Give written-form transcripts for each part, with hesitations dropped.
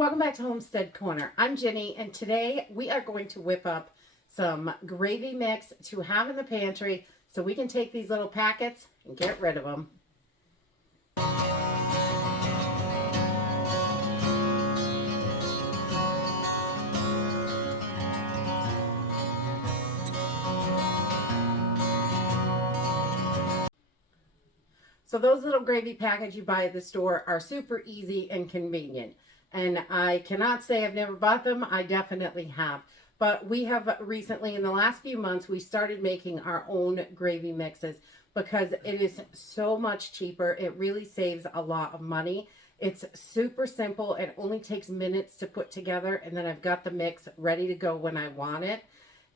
welcome back to Homestead Corner. I'm Jenny, and today we are going to whip up some gravy mix to have in the pantry so we can take these little packets and get rid of them. So those little gravy packets you buy at the store are super easy and convenient. And I cannot say I've never bought them. I definitely have. But we have recently, in the last few months, we started making our own gravy mixes because it is so much cheaper. It really saves a lot of money. It's super simple. It only takes minutes to put together, and then I've got the mix ready to go when I want it.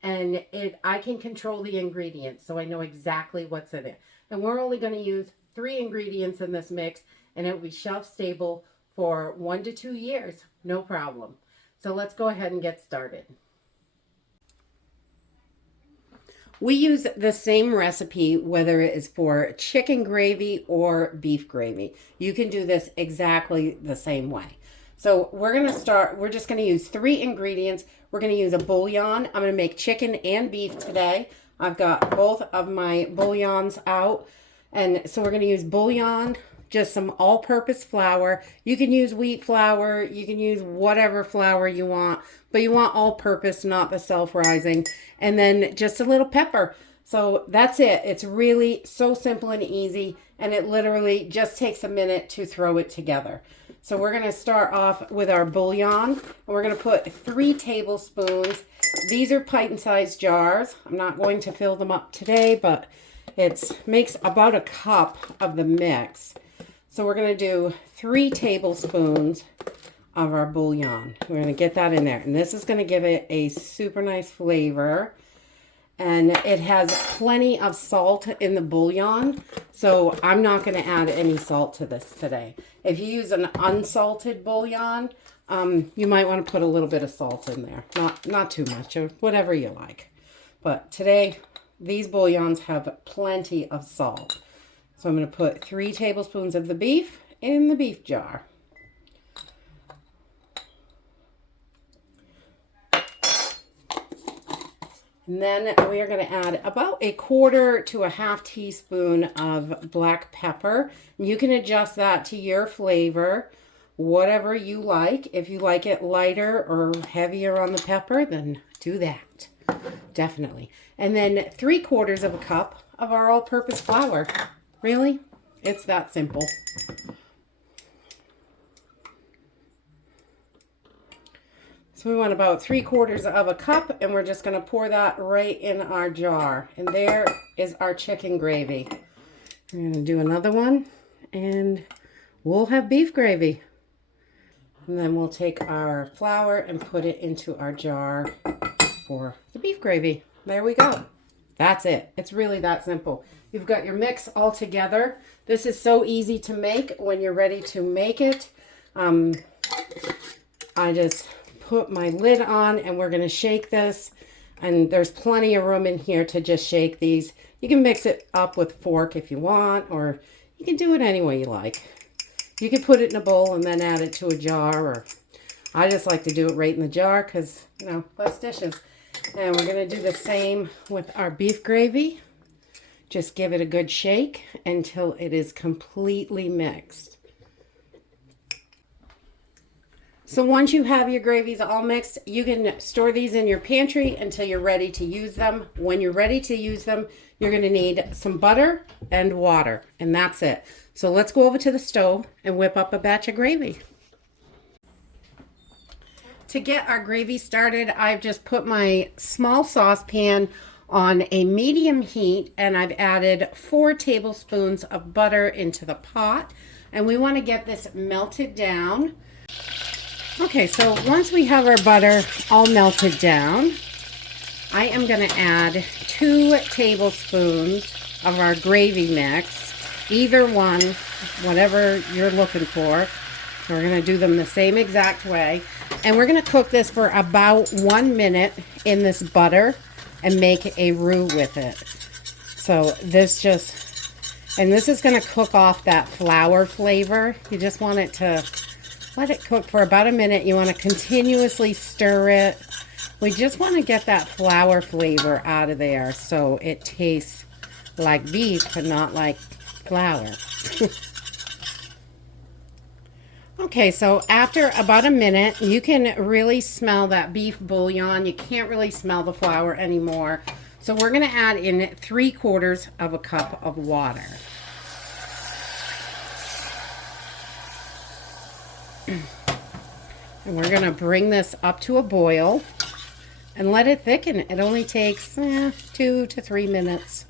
And I can control the ingredients, so I know exactly what's in it. And we're only going to use 3 ingredients in this mix, and it will be shelf stable for 1 to 2 years, no problem. So let's go ahead and get started. We use the same recipe whether it is for chicken gravy or beef gravy. You can do this exactly the same way. So we're just going to use 3 ingredients. We're going to use a bouillon. I'm going to make chicken and beef today. I've got both of my bouillons out. And so we're going to use bouillon, just some all-purpose flour. You can use wheat flour. You can use whatever flour you want, but you want all-purpose, not the self-rising. And then just a little pepper. So that's it. It's really so simple and easy, and it literally just takes a minute to throw it together. So we're going to start off with our bouillon, and we're going to put 3 tablespoons. These are pint-sized jars. I'm not going to fill them up today, but it makes about a cup of the mix. So we're going to do 3 tablespoons of our bouillon. We're going to get that in there. And this is going to give it a super nice flavor. And it has plenty of salt in the bouillon. So I'm not going to add any salt to this today. If you use an unsalted bouillon, you might want to put a little bit of salt in there. Not too much, or whatever you like. But today, these bouillons have plenty of salt. So I'm going to put 3 tablespoons of the beef in the beef jar. And then we are going to add about 1/4 to 1/2 teaspoon of black pepper. You can adjust that to your flavor, whatever you like. If you like it lighter or heavier on the pepper, then do that. Definitely. And then 3/4 cup of our all-purpose flour. Really? It's that simple. So we want about 3/4 cup, and we're just going to pour that right in our jar. And there is our chicken gravy. We're going to do another one, and we'll have beef gravy. And then we'll take our flour and put it into our jar for the beef gravy. There we go. That's it. It's really that simple. You've got your mix all together. This is so easy to make when you're ready to make it. I just put my lid on, and we're going to shake this. And there's plenty of room in here to just shake these. You can mix it up with a fork if you want, or you can do it any way you like. You can put it in a bowl and then add it to a jar, or I just like to do it right in the jar because, you know, less dishes. And we're going to do the same with our beef gravy. Just give it a good shake until it is completely mixed. So once you have your gravies all mixed, you can store these in your pantry until you're ready to use them. When you're ready to use them, you're going to need some butter and water, and that's it. So let's go over to the stove and whip up a batch of gravy. To get our gravy started, I've just put my small saucepan on a medium heat, and I've added 4 tablespoons of butter into the pot, and we want to get this melted down. Okay, so once we have our butter all melted down, I am going to add 2 tablespoons of our gravy mix, either one, whatever you're looking for. We're going to do them the same exact way. And we're going to cook this for about 1 minute in this butter and make a roux with it. So this is going to cook off that flour flavor. You just want it to Let it cook for about a minute. You want to continuously stir it. We just want to get that flour flavor out of there so it tastes like beef but not like flour. Okay, so after about a minute, you can really smell that beef bouillon. You can't really smell the flour anymore. So we're going to add in 3/4 of a cup of water. And we're going to bring this up to a boil and let it thicken. It only takes 2 to 3 minutes.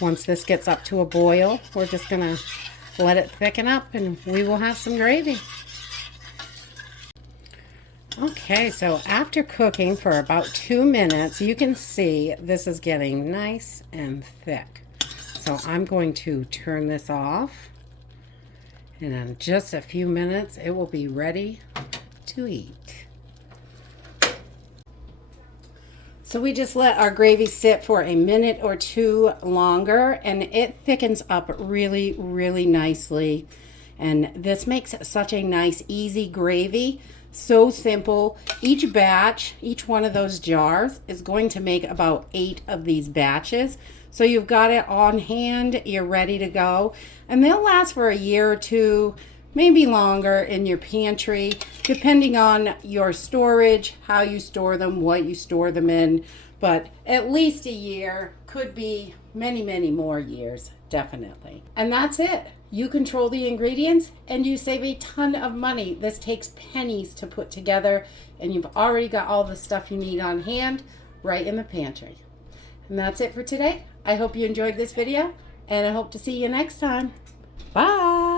Once this gets up to a boil, we're just going to let it thicken up and we will have some gravy. Okay, so after cooking for about 2 minutes, you can see this is getting nice and thick. So I'm going to turn this off, and in just a few minutes, it will be ready to eat. So we just let our gravy sit for a minute or two longer, and it thickens up really, really nicely. And this makes such a nice, easy gravy. So simple. Each batch, each one of those jars is going to make about 8 of these batches. So you've got it on hand, you're ready to go. And they'll last for a year or two, maybe longer in your pantry, depending on your storage, how you store them, what you store them in. But at least a year, could be many, many more years, definitely. And that's it. You control the ingredients and you save a ton of money. This takes pennies to put together, and you've already got all the stuff you need on hand right in the pantry. And that's it for today. I hope you enjoyed this video, and I hope to see you next time. Bye.